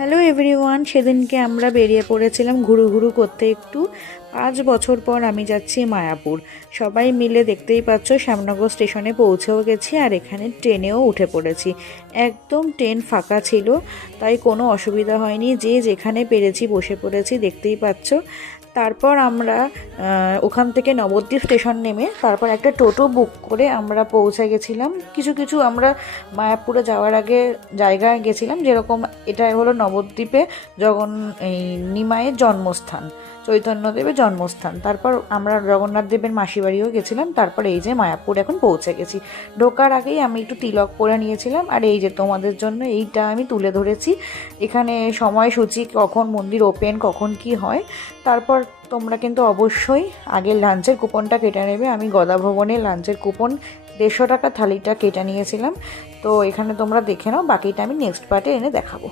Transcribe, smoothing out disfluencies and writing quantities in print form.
Hello everyone, সেদিনকে আমরা বেরিয়ে পড়েছিলাম ঘুরু ঘুরু করতে। একটু 5 বছর পর আমি যাচ্ছি মায়াপুর। সবাই মিলে দেখতেই পাচ্ছ শ্যামনগর স্টেশনে পৌঁছেও গেছি আর এখানে ট্রেনেও উঠে পড়েছি। একদম ট্রেন ফাঁকা ছিল, তাই কোনো অসুবিধা হয়নি, যে যেখানে পেরেছি বসে পড়েছি, দেখতেই পাচ্ছ। তারপর আমরা ওখান থেকে নবদ্বীপ স্টেশন নেমে তারপর একটা টোটো বুক করে আমরা পৌঁছে গেছিলাম। কিছু কিছু আমরা মায়াপুরে যাওয়ার আগে জায়গায় গেছিলাম, যেরকম এটা হলো নবদ্বীপে এই নিমাইয়ের জন্মস্থান, চৈতন্যদেবের জন্মস্থান। তারপর আমরা জগন্নাথ দেবের মাসি বাড়িও গেছিলাম। তারপর এই যে মায়াপুর এখন পৌঁছে গেছি। ঢোকার আগেই আমি একটু তিলক পরে নিয়েছিলাম, আর এই যে তোমাদের জন্য এইটা আমি তুলে ধরেছি। এখানে সময়সূচি, কখন মন্দির ওপেন, কখন কি হয়। তারপর তোমরা কিন্তু অবশ্যই আগে লাঞ্চের কুপনটা কেটে নেবে। আমি গদা ভবনে লাঞ্চের কুপন 150 টাকা থালিটা কেটে নিয়েছিলাম। তো এখানে তোমরা দেখে নাও, বাকিটা আমি নেক্সট পার্টে এনে দেখাবো।